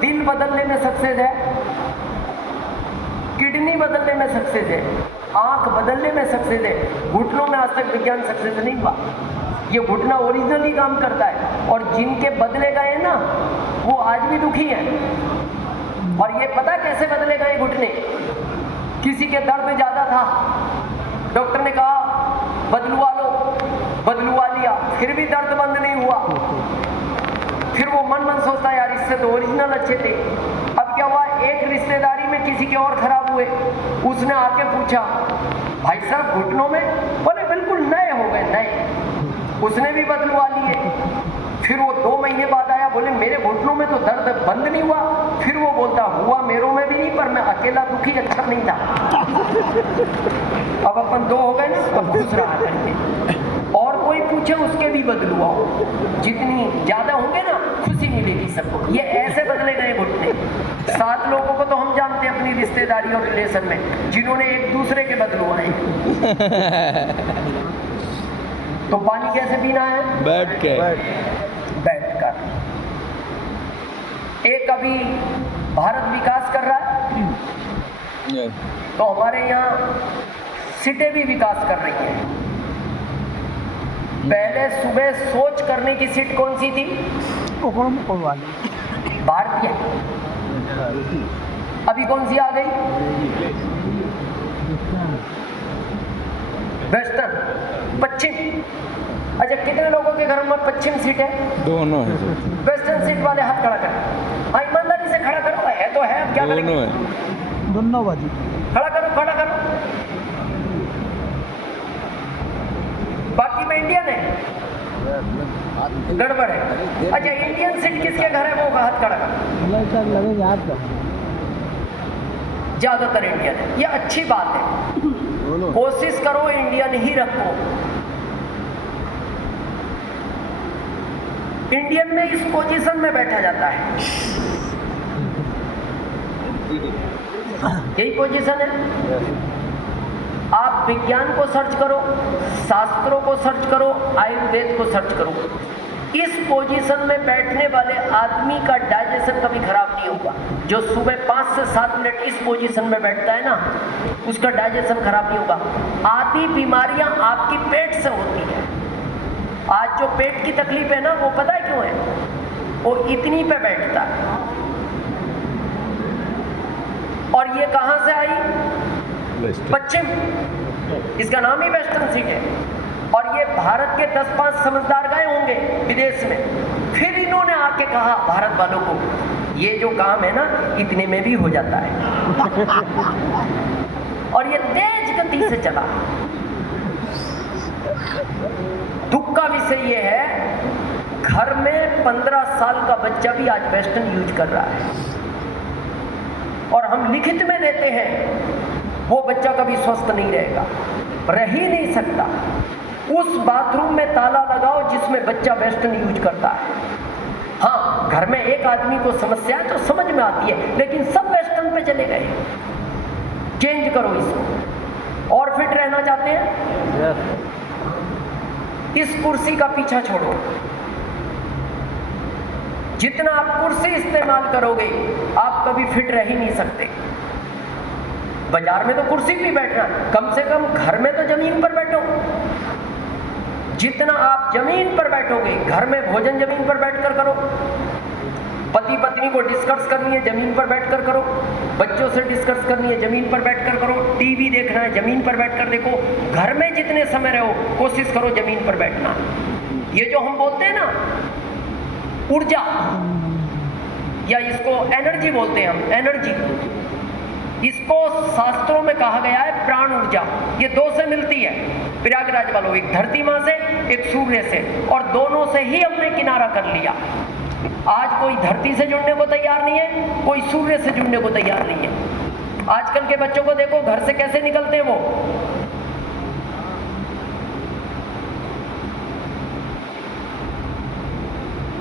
दिल बदलने में सक्सेस है, किडनी बदलने में सक्सेस है, आंख बदलने में सक्सेस है। घुटनों में आज तक विज्ञान सक्सेस नहीं हुआ। ये घुटना ओरिजिनली काम करता है, और जिनके बदले गए ना वो आज भी दुखी हैं। और ये पता कैसे बदले गए घुटने? किसी के दर्द ज्यादा था, डॉक्टर ने कहा बदलवा लो, बदलवा लिया, फिर भी दर्द बंद नहीं हुआ। फिर वो मन सोचता यार इससे तो ओरिजिनल अच्छे थे। अब क्या हुआ, एक रिश्तेदारी में किसी के और खराब हुए, उसने आके पूछा भाई साहब घुटनों में? बोले बिल्कुल नए हो गए, नए। उसने भी बदलवा लिए। फिर वो 2 महीने बाद आया, बोले मेरे घुटनों में तो दर्द बंद नहीं हुआ। फिर वो बोलता हुआ मेरों में भी नहीं, पर मैं अकेला दुखी अच्छा नहीं था। अब अपन 2 हो गए ना, अब खुश रहा करके। और कोई पूछे उसके भी बदलवाओ, जितनी ज्यादा होंगे ना खुशी मिलेगी सबको। ये ऐसे बदले गए घुटने। 7 लोगों को तो हम जानते हैं अपनी रिश्तेदारी और रिलेशन में, जिन्होंने एक दूसरे के बदलवाए। तो पानी कैसे पीना है? बैठकर। एक अभी भारत विकास कर रहा है, तो हमारे यहाँ सीटें भी विकास कर रही हैं। पहले सुबह सोच करने की सीट कौन सी थी? भारतीय। अभी कौन सी आ गई? वेस्टर्न, पश्चिम। अच्छा, कितने लोगों के घर में पश्चिम सीट है? दोनों है। वेस्टर्न सीट वाले हाथ खड़ा करो। हाँ, ईमानदारी से खड़ा करो। है तो है, अब क्या करेंगे? दोनों बाजू खड़ा करो, खड़ा करो। बाकी में इंडियन है, गड़बड़ है। अच्छा, इंडियन सीट किसके घर है वो हाथ खड़ा करो। ज्यादातर इंडियन है, ये अच्छी बात है। कोशिश करो इंडियन ही रखो। इंडियन में इस पोजीशन में बैठा जाता है, यही पोजीशन है। आप विज्ञान को सर्च करो, शास्त्रों को सर्च करो, आयुर्वेद को सर्च करो, इस पोजीशन में बैठने वाले आदमी का डाइजेशन कभी खराब नहीं होगा। जो सुबह 5 से 7 मिनट इस पोजीशन में बैठता है ना, उसका डाइजेशन खराब नहीं होगा। आधी बीमारियां आपकी पेट से होती है। आज जो पेट की तकलीफ है ना, वो पता है क्यों है? वो इतनी पे बैठता है। और ये कहां से आई? पश्चिम। इसका नाम ही वेस्टर्न सीट है। और ये भारत के 10-5 समझदार गए होंगे विदेश में, फिर इन्होंने आके कहा भारत वालों को, ये जो काम है ना इतने में भी हो जाता है। और ये तेज गति से चला। दुख का विषय ये है, घर में 15 साल का बच्चा भी आज वेस्टर्न यूज कर रहा है। और हम लिखित में देते हैं वो बच्चा कभी स्वस्थ नहीं रहेगा, रह ही नहीं सकता। उस बाथरूम में ताला लगाओ जिसमें बच्चा वेस्टर्न यूज करता है। हाँ, घर में एक आदमी को समस्या है तो समझ में आती है, लेकिन सब वेस्टर्न पे चले गए। चेंज करो इसको। और फिट रहना चाहते हैं? इस कुर्सी का पीछा छोड़ो। जितना आप कुर्सी इस्तेमाल करोगे, आप कभी फिट रह ही नहीं सकते। बाजार में तो कुर्सी पे बैठना, कम से कम घर में तो जमीन पर बैठो। जितना आप जमीन पर बैठोगे, घर में भोजन जमीन पर बैठकर करो। पति पत्नी को डिस्कस करनी है, जमीन पर बैठकर करो। बच्चों से डिस्कस करनी है, जमीन पर बैठकर करो। टीवी देखना है, जमीन पर बैठकर देखो। घर में जितने समय रहो, कोशिश करो जमीन पर बैठना। ये जो हम बोलते हैं ना ऊर्जा, या इसको एनर्जी बोलते हैं हम, एनर्जी, इसको शास्त्रों में कहा गया है प्राण ऊर्जा। ये 2 से मिलती है प्रयागराज वालों, एक धरती मां से, एक सूर्य से, और दोनों से ही हमने किनारा कर लिया। आज कोई धरती से जुड़ने को तैयार नहीं है, कोई सूर्य से जुड़ने को तैयार नहीं है। आजकल के बच्चों को देखो घर से कैसे निकलते हैं वो।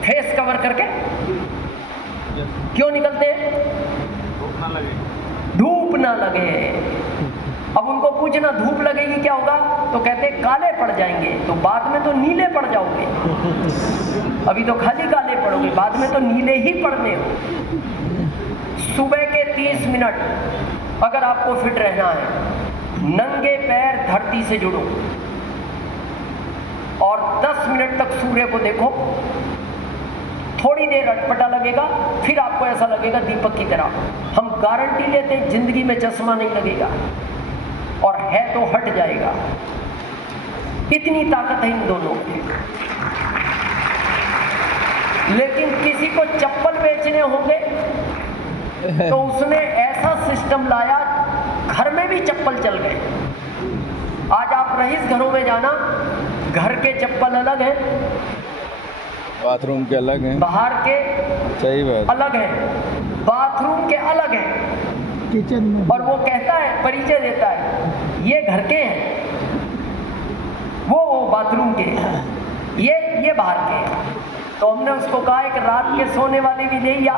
फेस कवर करके क्यों निकलते हैं? धूप ना लगे। अब उनको पूछना धूप लगेगी क्या होगा, तो कहते काले पड़ जाएंगे। तो बाद में तो नीले पड़ जाओगे। अभी तो खाली काले पड़ोगे, बाद में तो नीले ही पड़ने हो। 25 मिनट अगर आपको फिट रहना है, नंगे पैर धरती से जुड़ो और 10 मिनट तक सूर्य को देखो। थोड़ी देर अटपटा लगेगा, फिर आपको ऐसा लगेगा दीपक की तरह। हम गारंटी लेते हैं जिंदगी में चश्मा नहीं लगेगा, और है तो हट जाएगा। इतनी ताकत है इन दोनों में। लेकिन किसी को चप्पल बेचने होंगे तो उसने ऐसा सिस्टम लाया, घर में भी चप्पल चल गए। आज आप रईस घरों में जाना, घर के चप्पल अलग हैं, बाथरूम के अलग हैं, बाहर के सही बात अलग हैं, बाथरूम के अलग हैं, किचन में, और वो कहता है, परिचय देता है, ये घर के हैं, वो बाथरूम के, ये बाहर के। तो हमने उसको कहा कि रात के सोने वाले भी दे या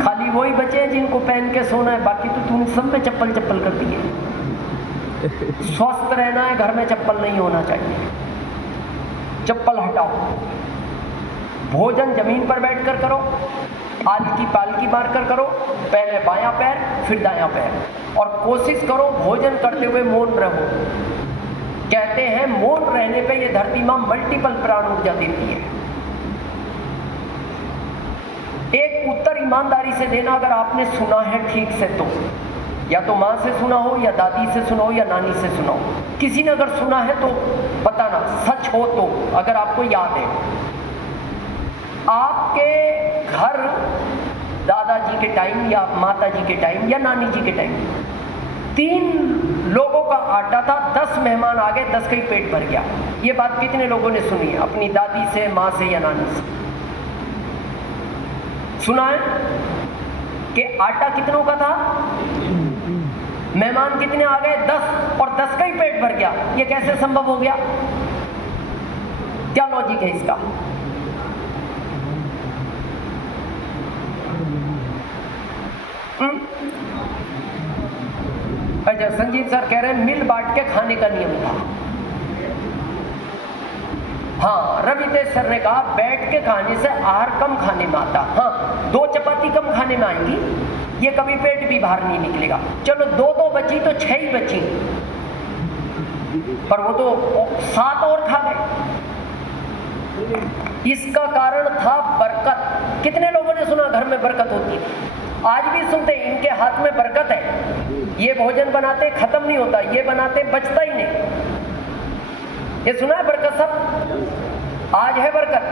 खाली वही बचे हैं जिनको पहन के सोना है, बाकी तो तूने सब में चप्पल कर दी है। स्वस्थ रहना है, घर में चप्पल नहीं होना चाहिए। चप्पल हटाओ, भोजन जमीन पर बैठकर करो, आलकी पालकी मारकर करो, पहले बायां पैर फिर दायां पैर, और कोशिश करो भोजन करते हुए मौन रहो। कहते हैं मौन रहने पे ये धरती मां मल्टीपल प्राण ऊर्जा देती है। एक उत्तर ईमानदारी से देना, अगर आपने सुना है ठीक से तो, या तो माँ से सुना हो, या दादी से सुना हो, या नानी से सुना हो, किसी ने अगर सुना है तो बताना, सच हो तो, अगर आपको याद है। आपके घर दादाजी के टाइम या माता जी के टाइम या नानी जी के टाइम 3 लोगों का आटा था, 10 मेहमान आ गए, 10 का ही पेट भर गया। ये बात कितने लोगों ने सुनी है अपनी दादी से, माँ से या नानी से? सुना है कि आटा कितनों का था, मेहमान कितने आ गए, 10, और 10 का ही पेट भर गया। ये कैसे संभव हो गया? क्या लॉजिक है इसका? अच्छा, संजीव सर कह रहे हैं मिल बांट के खाने का नियम था। हाँ, रवि तेज सर ने कहा बैठ के खाने से आहार कम खाने में आता। हाँ, 2 चपाती कम खाने में आएंगी, ये कभी पेट भी बाहर नहीं निकलेगा। चलो 2 बची तो 6 ही बची, पर वो तो 7 और खा गए। इसका कारण था बरकत। कितने लोगों ने सुना घर में बरकत होती है? आज भी सुनते, इनके हाथ में बरकत है, ये भोजन बनाते खत्म नहीं होता, ये बनाते बचता ही नहीं। ये सुना है बरकत सब? आज है बरकत।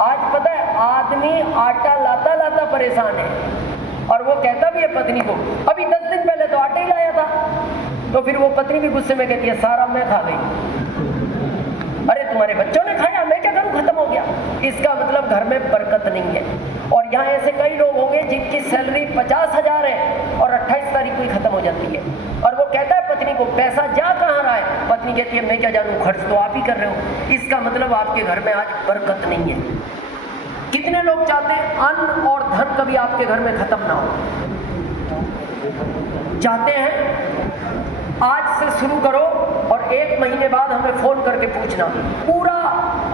आज पता है आदमी आटा लाता लाता परेशान है, और वो कहता भी है पत्नी को, अभी 10 दिन पहले तो आटा ही लाया था। तो फिर वो पत्नी भी गुस्से में कहती है सारा मैं खा गई। अरे तुम्हारे बच्चों ने खाया, मैं क्या करूं, खत्म हो गया। इसका मतलब घर में बरकत नहीं है। और यहाँ ऐसे कई लोग होंगे जिनकी सैलरी 50,000 है और 28 तारीख को ही खत्म हो जाती है, और वो कहता है पत्नी को पैसा जा कहाँ रहा है? पत्नी कहती है मैं क्या जानूं, खर्च तो आप ही कर रहे हो। इसका मतलब आपके घर में आज बरकत नहीं है। कितने लोग चाहते हैं अन्न और धन कभी आपके घर में खत्म ना हो? चाहते हैं? आज से शुरू करो, और 1 महीने बाद हमें फोन करके पूछना, पूरा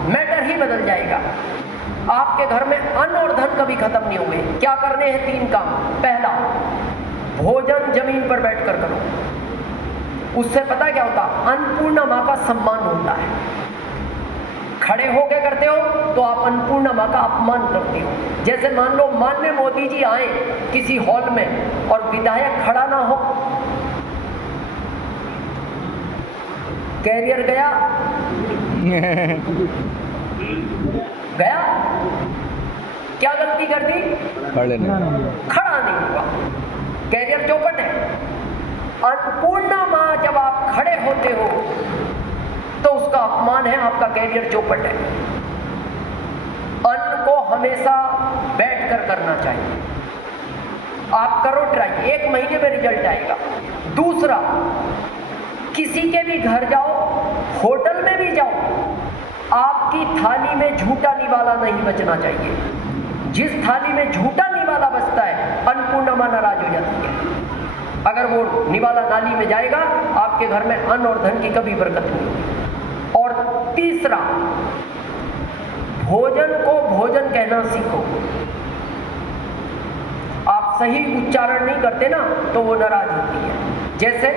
मैटर ही बदल जाएगा। आपके घर में अन्न और धन कभी खत्म नहीं होंगे। क्या करने हैं? 3 काम। पहला, भोजन जमीन पर बैठकर करो। उससे पता क्या होता? अन्नपूर्णा मां का सम्मान होता है। खड़े होकर करते हो तो आप अन्नपूर्णा मां का अपमान करते हो। जैसे मान लो माननीय मोदी जी आए किसी हॉल में और विधायक खड़ा ना हो, कैरियर गया गया, क्या गलती कर दी? खड़ा नहीं हुआ, कैरियर चौपट है। अन्नपूर्णा मां जब आप खड़े होते हो तो उसका अपमान है, आपका कैरियर चौपट है। अन्न को हमेशा बैठकर करना चाहिए। आप करो ट्राई, 1 महीने में रिजल्ट आएगा। दूसरा, किसी के भी घर जाओ, होटल में भी जाओ, आपकी थाली में झूठा निवाला नहीं बचना चाहिए। जिस थाली में झूठा निवाला बचता है, अन्नपूर्णा मां नाराज हो जाती है। अगर वो निवाला नाली में जाएगा, आपके घर में अन्न और धन की कभी बरकत नहीं होगी। और तीसरा, भोजन को भोजन कहना सीखो। सही उच्चारण नहीं करते ना तो वो नाराज होती है। जैसे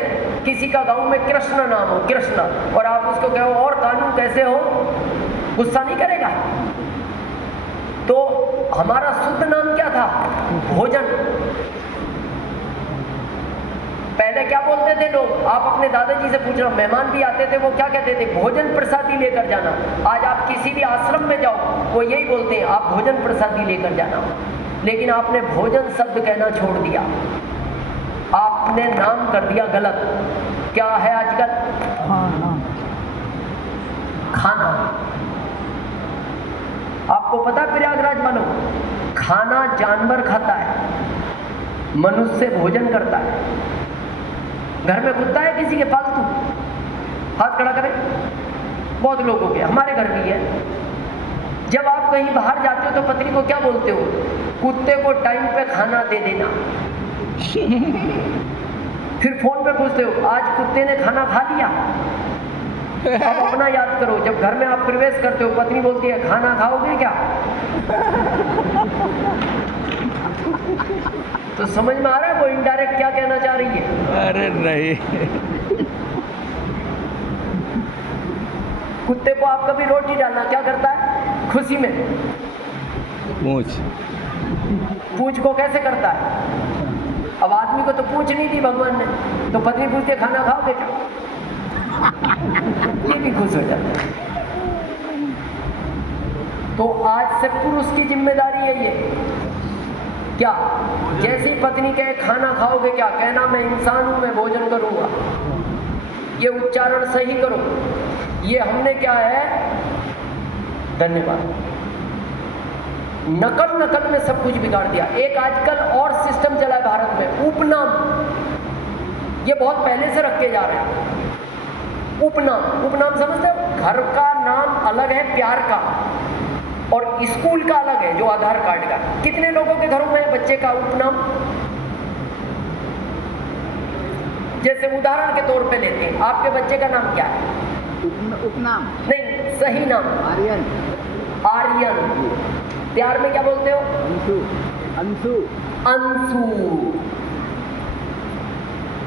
किसी का गांव में कृष्ण नाम हो, कृष्ण, और आप उसको कहो और कानू कैसे हो, गुस्सा नहीं करेगा। तो हमारा शुद्ध नाम क्या था? भोजन। पहले क्या बोलते थे लोग? आप अपने दादाजी से पूछना, मेहमान भी आते थे वो क्या कहते थे? भोजन प्रसादी लेकर जाना। आज आप किसी भी आश्रम में जाओ वो यही बोलते हैं, आप भोजन प्रसादी लेकर जाना। लेकिन आपने भोजन शब्द कहना छोड़ दिया, आपने नाम कर दिया गलत। क्या है आजकल? खाना। आपको पता है प्रयागराज वालों, खाना जानवर खाता है, मनुष्य भोजन करता है। घर में कुत्ता है किसी के पालतू? हाथ खड़ा करें। बहुत लोगों के, हमारे घर भी है। जब आप कहीं बाहर जाते हो तो पत्नी को क्या बोलते हो? कुत्ते को टाइम पे खाना दे देना। फिर फोन पे पूछते हो आज कुत्ते ने खाना खा लिया? अब अपना याद करो, जब घर में आप प्रवेश करते हो पत्नी बोलती है खाना खाओगे क्या? तो समझ में आ रहा है वो इनडायरेक्ट क्या कहना चाह रही है? अरे नहीं। कुत्ते को आप कभी रोटी डालना क्या करता है? खुशी में पूंछ को कैसे करता है? अब आदमी को तो पूंछ नहीं दी भगवान ने, तो पत्नी पूछती है खाना खाओगे क्या? ये भी खुश हो जाता है। तो आज से पुरुष की जिम्मेदारी है ये। क्या? जैसी पत्नी कहे खाना खाओगे क्या, कहना मैं इंसान हूं, मैं भोजन करूंगा। ये उच्चारण सही करो। ये हमने क्या है, धन्यवाद, नकल में सब कुछ बिगाड़ दिया। एक आजकल और सिस्टम चला है भारत में, उपनाम। ये बहुत पहले से रखे जा रहे हैं। उपनाम समझते हो? घर का नाम अलग है प्यार का, और स्कूल का अलग है जो आधार कार्ड का। कितने लोगों के घरों में बच्चे का उपनाम? जैसे उदाहरण के तौर पे लेते हैं, आपके बच्चे का नाम क्या है? उपनाम नहीं, सही नाम आर्यन। आर्यन। प्यार में क्या बोलते हो? अंशु। अंशु।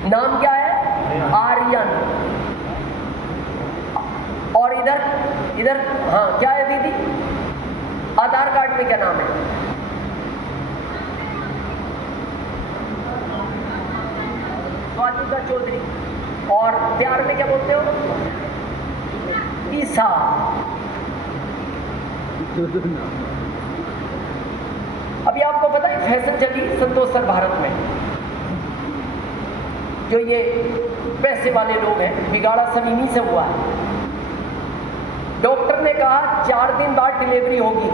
नाम क्या है? आर्यन। और इधर हाँ क्या है दीदी? आधार कार्ड में क्या नाम है? स्वातिका चौधरी। और प्यार में क्या बोलते हो? ईसा। अभी आपको पता है फैशन चली संतोष सर भारत में, जो ये पैसे वाले लोग हैं, बिगाड़ा सब इन्हीं से हुआ है। डॉक्टर ने कहा 4 दिन बाद डिलीवरी होगी,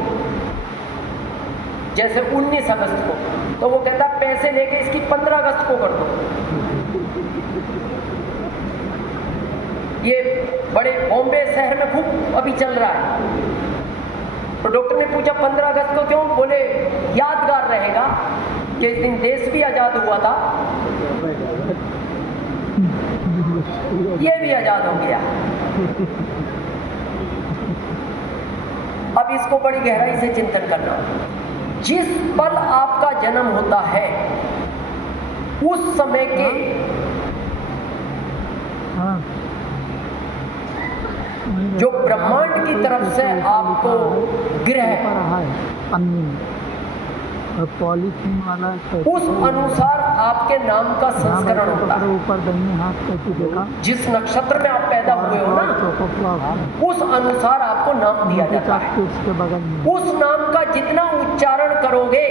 जैसे 19 अगस्त को, तो वो कहता पैसे लेके इसकी 15 अगस्त को कर दो। ये बड़े बॉम्बे शहर में खूब अभी चल रहा है। तो डॉक्टर ने पूछा 15 अगस्त को क्यों? बोले यादगार रहेगा कि इस दिन देश भी आजाद हुआ था, ये भी आजाद हो गया। अब इसको बड़ी गहराई से चिंतन करना। जिस पल आपका जन्म होता है उस समय के जो ब्रह्मांड की तरफ से आपको ग्रह पॉलीथीन वाला उस अनुसार आपके नाम का संस्करण होता है। ऊपर दाहिने हाथ कैसे देखा? जिस नक्षत्र में आप पैदा हुए हो ना, उस अनुसार आपको नाम दिया जाता है। उसके बगल में उस नाम का जितना उच्चारण करोगे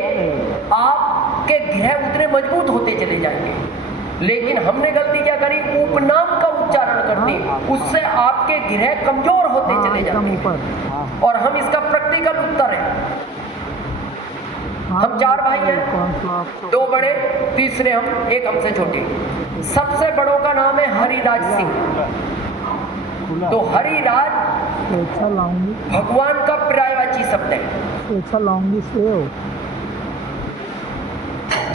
आपके ग्रह उतने मजबूत होते चले जाएंगे। लेकिन हमने गलती क्या करी? उपनाम का उच्चारण कर दी, उससे आपके ग्रह कमजोर होते चले जाएंगे। और हम इसका प्रैक्टिकल उत्तर है, हम 4 भाई हैं, 2 बड़े, तीसरे हम, एक हमसे छोटे। सबसे बड़ों का नाम है हरिराज सिंह। तो हरिराज भगवान का पर्यायवाची शब्द है।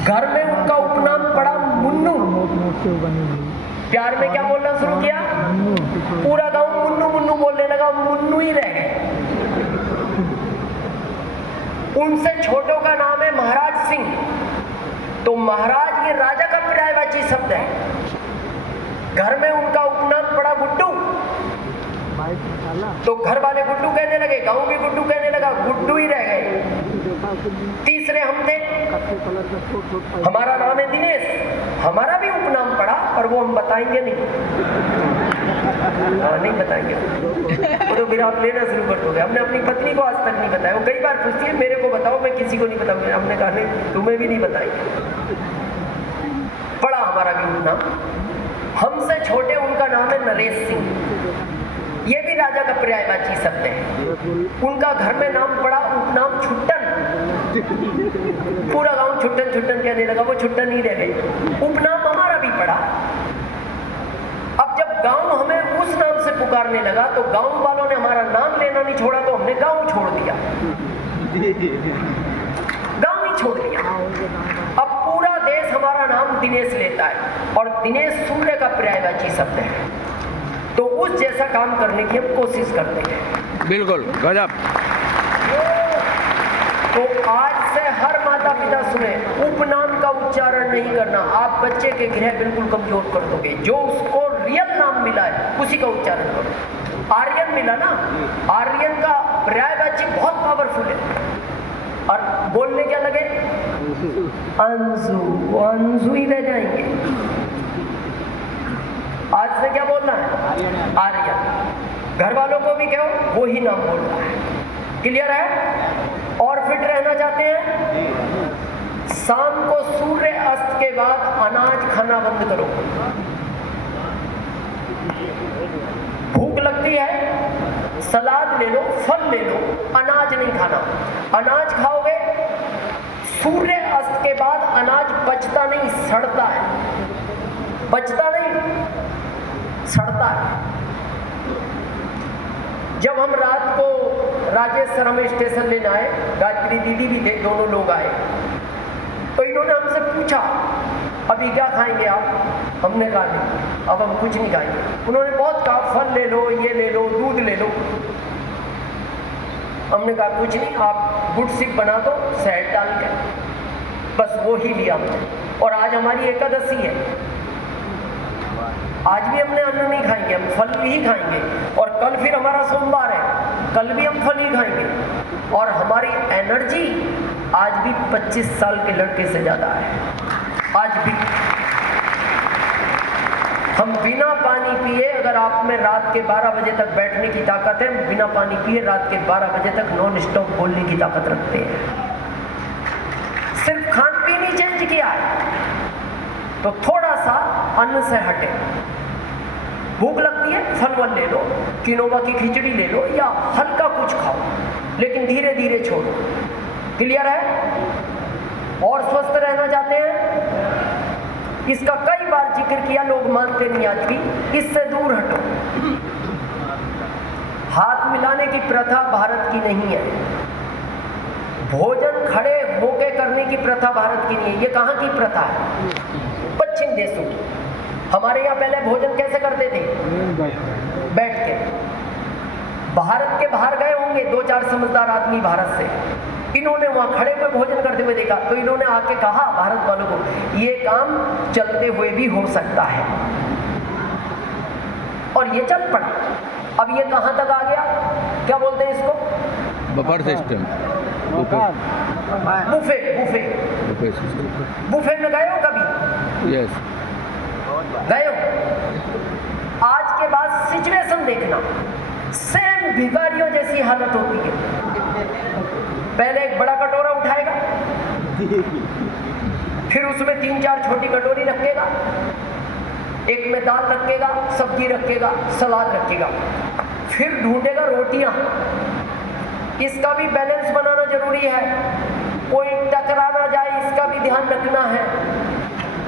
घर में उनका उपनाम पड़ा मुन्नू। प्यार में क्या बोलना शुरू किया? पूरा गांव मुन्नू मुन्नू बोलने लगा, मुन्नू ही रह गए। उनसे छोटों का नाम है महाराज सिंह। तो महाराज ये राजा का पर्यायवाची शब्द है। घर में उनका उपनाम पड़ा गुड्डू, बाइक निकाला तो घर वाले गुड्डू कहने लगे, गांव भी गुड्डू कहने लगा, गुड्डू ही रह गए। देखा कि तीसरे हम थे, कच्चे कलर का छोट छोट हमारा नाम है दिनेश, हमारा भी उपनाम पड़ा, पर वो हम बताएंगे नहीं। हाँ, नहीं बताएंगे, वो तो फिर आप लेना शुरू कर दोगे। हमने अपनी पत्नी को आज तक नहीं बताया, वो कई बार पूछती है मेरे को बताओ, मैं किसी को नहीं बताऊंगा। हमने कहा नहीं, तुम्हें भी नहीं बताएंगे। पड़ा हमारा भी उपनाम। हमसे छोटे उनका नाम है नरेश सिंह, ये भी राजा का पर्यायवाची शब्द है। उनका घर में नाम पड़ा उपनाम छुट्टन, पूरा गांव छुट्टन छुट्टन कहने लगा, वो छुट्टन ही रह गए। उपनाम हमारा भी पड़ा। अब जब गांव हमें उस नाम से पुकारने लगा तो गांव वालों ने हमारा नाम लेना नहीं छोड़ा, तो हमने गांव छोड़ दिया, गांव ही छोड़ दिया। अब पूरा देश हमारा नाम दिनेश लेता है, और दिनेश सूर्य का पर्यायवाची शब्द है। तो उस जैसा काम करने की हम कोशिश करते हैं। बिल्कुल गजब। तो आज से हर माता पिता सुने, उपनाम का उच्चारण नहीं करना, आप बच्चे के गृह बिल्कुल कमजोर कर दोगे। जो उसको रियल नाम मिला है उसी का उच्चारण करो। आर्यन मिला ना, आर्यन का पर्यायवाची बहुत पावरफुल है, और बोलने क्या लगे अंशु, वो अंशु ही रह जाएंगे। आज से क्या बोलना है आर्यन। घर वालों को भी कहो वो ही नाम बोलना है। क्लियर है? और फिट रहना चाहते हैं, शाम को सूर्य अस्त के बाद अनाज खाना बंद करो। भूख लगती है, सलाद ले लो, फल ले लो, अनाज नहीं खाना। अनाज खाओगे, सूर्य अस्त के बाद अनाज पचता नहीं, सड़ता है। बचता नहीं, सड़ता है। जब हम रात को राजेश्वर हमें स्टेशन लेने आए, गायत्री दीदी भी थे, दोनों लोग आए, तो इन्होंने हमसे पूछा अभी क्या खाएंगे आप? हमने कहा नहीं, अब हम कुछ नहीं खाएंगे। उन्होंने बहुत कहा फल ले लो, ये ले लो, दूध ले लो। हमने कहा कुछ नहीं, आप गुड़ सिक बना दो शहद डाल के, बस वो ही लिया हमने। और आज हमारी एकादशी है, आज भी हमने अन्न नहीं खाएंगे, हम फल ही खाएंगे। और कल फिर हमारा सोमवार है, कल भी हम फल ही खाएंगे। और हमारी एनर्जी आज भी 25 साल के लड़के से ज़्यादा है। आज भी हम बिना पानी पिए, अगर आप में रात के 12 बजे तक बैठने की ताकत है, बिना पानी पिए रात के 12 बजे तक नॉन स्टॉप बोलने की ताकत रखते हैं। सिर्फ खान पीन ही चेंज किया है, तो थोड़ा सा अन्न से हटे। भूख लगती है, फल वल ले लो, किनोवा की खिचड़ी ले लो, या हल्का कुछ खाओ, लेकिन धीरे धीरे छोड़ो। क्लियर है? और स्वस्थ रहना चाहते हैं, इसका कई बार जिक्र किया, लोग मानते नहीं आज भी। इससे दूर हटो। हाथ मिलाने की प्रथा भारत की नहीं है। भोजन खड़े होके करने की प्रथा भारत की नहीं है। ये कहाँ की प्रथा है? पश्चिम देशों की। हमारे यहाँ पहले भोजन कैसे करते थे? बैठ के। भारत के बाहर गए होंगे 2-4 समझदार आदमी भारत से, इन्होंने वहाँ खड़े हुए भोजन करते हुए देखा, तो इन्होंने आके कहा भारत वालों को, ये काम चलते हुए भी हो सकता है, और ये चल पड़ा। अब ये कहाँ तक आ गया? क्या बोलते हैं इसको? Buffer system, buffet. Buffet buffet system. Buffet में गए हो कभी? यस, गए हो? आज के बाद सिचुएशन देखना, सेम भिखारियों जैसी हालत होती है। पहले एक बड़ा कटोरा उठाएगा, फिर उसमें 3-4 छोटी कटोरी रखेगा, एक में दाल रखेगा, सब्जी रखेगा, सलाद रखेगा, फिर ढूंढेगा रोटियां। इसका भी बैलेंस बनाना जरूरी है, कोई टकरा ना जाए, इसका भी ध्यान रखना है।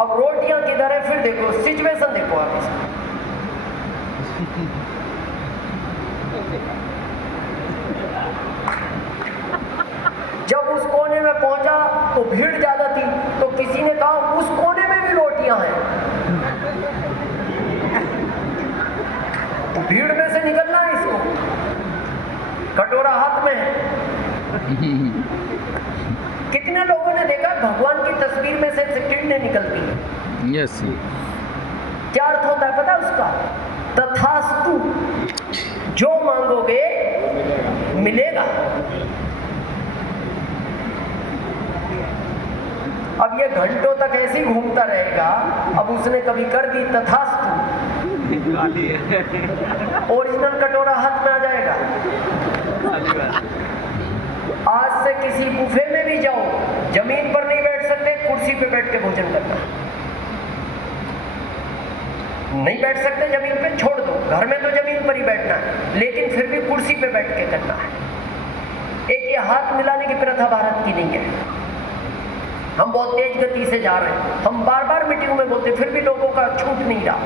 अब रोटियां किधर है? फिर देखो सिचुएशन, देखो आप इसका। जब उस कोने में पहुंचा तो भीड़ ज्यादा थी, तो किसी ने कहा उस कोने में भी रोटियां हैं। भीड़ में से निकलना है इसको, कटोरा हाथ में है। कितने लोगों ने देखा भगवान की तस्वीर में से किरणें निकलती हैं? यस। क्या अर्थ होता है पता है उसका? तथास्तु, जो मांगोगे मिलेगा। अब ये घंटों तक ऐसे ही घूमता रहेगा। अब उसने कभी कर दी तथास्तु, ओरिजिनल कटोरा हाथ में आ जाएगा। आज से किसी बुफे में भी जाओ, जमीन पर नहीं बैठ सकते, कुर्सी पे बैठ के भोजन करना। नहीं बैठ सकते जमीन पे, छोड़ दो, घर में तो जमीन पर ही बैठना है, लेकिन फिर भी कुर्सी पे बैठ के करना है। एक ये हाथ मिलाने की प्रथा भारत की नहीं है। हम बहुत तेज गति से जा रहे हैं, हम बार बार मीटिंग में बोलते, फिर भी लोगों का छूट नहीं रहा।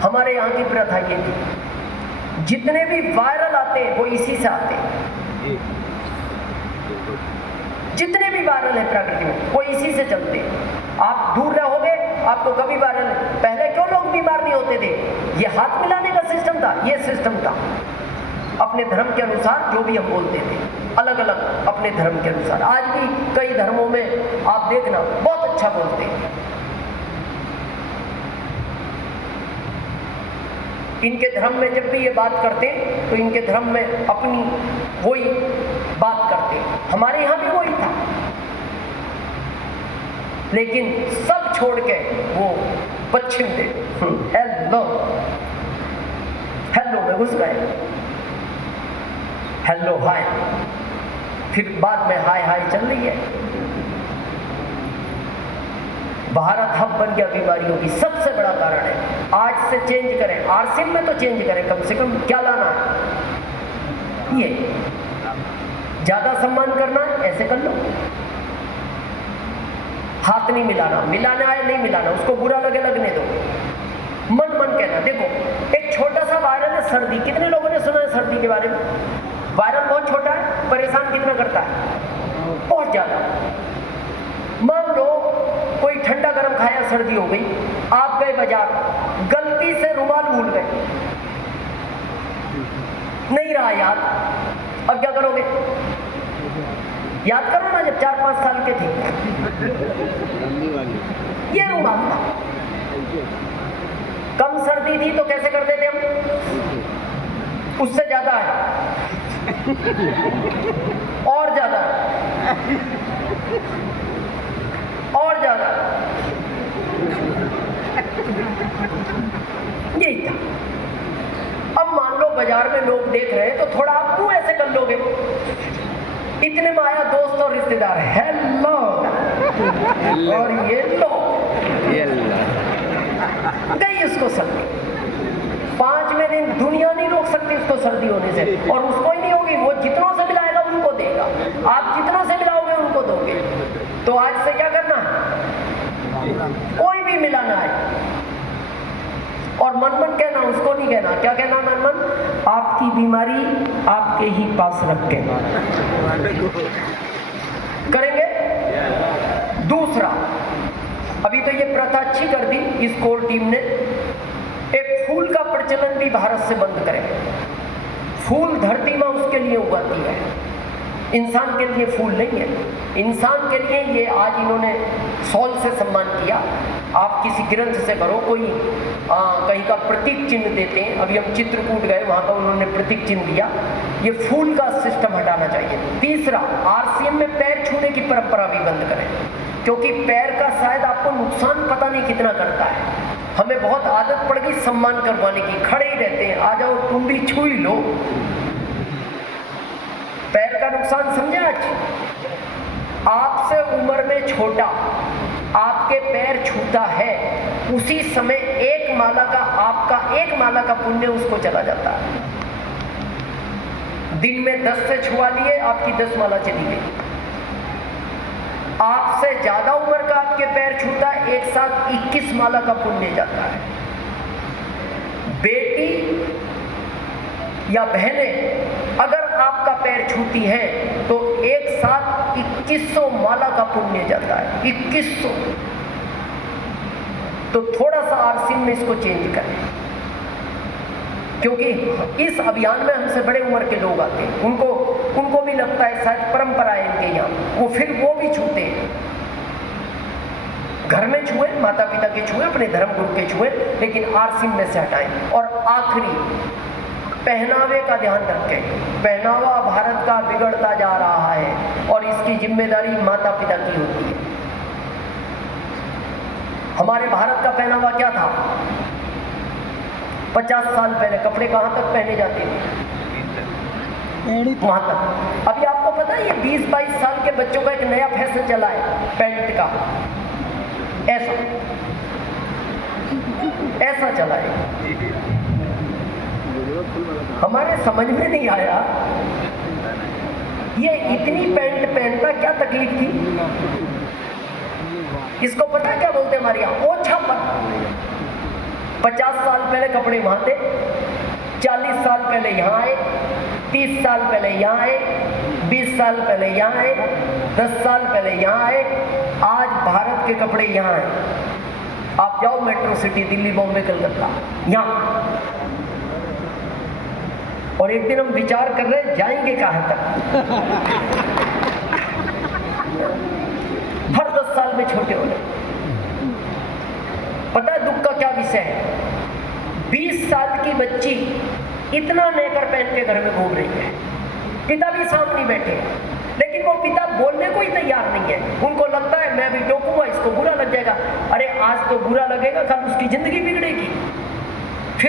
हमारे यहाँ की प्रथा ये थी, जितने भी वायरल आते हैं वो इसी से आते हैं। जितने भी वायरल है प्रकृति में वो इसी से चलते हैं। आप दूर रहोगे, आपको कभी वायरल नहीं। पहले क्यों लोग बीमार नहीं होते थे? ये हाथ मिलाने का सिस्टम था, ये सिस्टम था। अपने धर्म के अनुसार जो भी हम बोलते थे, अलग अलग अपने धर्म के अनुसार। आज भी कई धर्मों में आप देखना बहुत अच्छा बोलते हैं। इनके धर्म में जब भी ये बात करते तो इनके धर्म में अपनी वही बात करते, हमारे यहाँ भी वही था। लेकिन सब छोड़ के वो पश्चिम थे, हेलो हेलो में घुस गए, हेलो हाय, फिर बाद में हाय हाय चल रही है। भारत हब बन गया बीमारियों की, सबसे बड़ा कारण है। आज से चेंज करें, आरसीएम में तो चेंज करें, कम से कम क्या लाना है? ये ज्यादा सम्मान करना है, ऐसे कर लो। हाथ नहीं मिलाना, मिलाना है नहीं मिलाना, उसको बुरा लगे लगने दो। मन मन कहना। देखो एक छोटा सा वायरल है सर्दी, कितने लोगों ने सुना है सर्दी के बारे में? वायरल बहुत छोटा है, परेशान कितना करता है? बहुत ज्यादा। मान लो कोई ठंडा गर्म खाया, सर्दी हो गई, आप गए बाजार, गलती से रुमाल भूल गए, नहीं रहा याद, अब क्या करोगे? याद करो ना, जब 4-5 साल के थे ये रुमाल था, कम सर्दी थी तो कैसे करते थे हम? उससे ज्यादा है और ज्यादा और ज्यादा, यही था। अब मान लो बाजार में लोग देख रहे हैं तो थोड़ा आप मुंह ऐसे कर लोगे। इतने में आया दोस्त और रिश्तेदार, हेलो, और ये लो गई उसको सर्दी। 5वें दिन दुनिया नहीं रोक सकती उसको सर्दी होने से, और उसको ही नहीं होगी, वो जितनों से मिलाएगा उनको देगा, आप जितनों से मिलाओगे उनको दोगे। तो आज से क्या करना है? कोई भी मिलाना है, और मन मन कहना, उसको नहीं कहना। क्या कहना मन मन? आपकी बीमारी आपके ही पास रख के करेंगे। दूसरा, अभी तो ये प्रथा अच्छी कर दी इस कोर टीम ने, एक फूल का प्रचलन भी भारत से बंद करें। फूल धरती में उसके लिए उगाती है, इंसान के लिए फूल नहीं है। इंसान के लिए ये आज इन्होंने सॉल से सम्मान किया। आप किसी ग्रंथ से करो, कोई कहीं का प्रतीक चिन्ह देते हैं, अभी हम चित्रकूट गए, वहाँ का उन्होंने प्रतीक चिन्ह दिया। ये फूल का सिस्टम हटाना चाहिए। तीसरा, आरसीएम में पैर छूने की परंपरा भी बंद करें, क्योंकि पैर का शायद आपको नुकसान पता नहीं कितना करता है। हमें बहुत आदत पड़ गई सम्मान करवाने की, खड़े ही रहते हैं, आ जाओ तुम भी छू ही लो। पैर का नुकसान समझे? आज आपसे उम्र में छोटा आपके पैर छूता है, उसी समय एक माला का पुण्य उसको चला जाता है। दिन में 10 से छुआ लिए, आपकी 10 माला चली गई। आपसे ज्यादा उम्र का आपके पैर छूता है, एक साथ 21 माला का पुण्य जाता है। बेटी या बहनें अगर आपका पैर छूती हैं तो एक साथ 2100 माला का पुण्य जाता है, 2100। तो थोड़ा सा आरसीएम में इसको चेंज करें, क्योंकि इस अभियान में हमसे बड़े उम्र के लोग आते हैं, उनको भी लगता है, शायद परंपरा है इनके यहाँ, वो फिर वो भी छूते हैं। घर में छुए, माता पिता के छुए, अपने धर्म गुरु के छुए, लेकिन आरसीन में से हटाएं। और आखिरी, पहनावे का ध्यान रखें। पहनावा भारत का बिगड़ता जा रहा है और इसकी जिम्मेदारी माता पिता की होती है। हमारे भारत का पहनावा क्या था? 50 साल पहले कपड़े कहां तक पहने जाते थे? वहां तक। अभी आपको पता है ये 20-22 साल के बच्चों का एक नया फैशन चला है पैंट का, ऐसा चला है। हमारे समझ में नहीं आया ये इतनी पैंट पहनता क्या तकलीफ थी। इसको पता क्या बोलते हैं हमारे यहाँ? ओछापन। 50 साल पहले कपड़े वहां थे, 40 साल पहले यहाँ आए, 30 साल पहले यहाँ आए, 20 साल पहले यहाँ आए, 10 साल पहले यहाँ आए, आज भारत के कपड़े यहाँ आए। आप जाओ मेट्रो सिटी, दिल्ली, बॉम्बे, कलकत्ता, यहाँ। और एक दिन हम विचार कर रहे हैं जाएंगे कहां तक। हर 10 साल में छोटे हो रहे। पता है दुख का क्या विषय है? 20 साल की बच्ची इतना नेकर पहन के घर में घूम रही है, पिता भी सामने बैठे हैं, लेकिन वो पिता बोलने को ही तैयार नहीं है। उनको लगता है मैं भी टोकूंगा, इसको बुरा लग जाएगा। अरे आज तो बुरा लगेगा, कल उसकी जिंदगी बिगड़ेगी।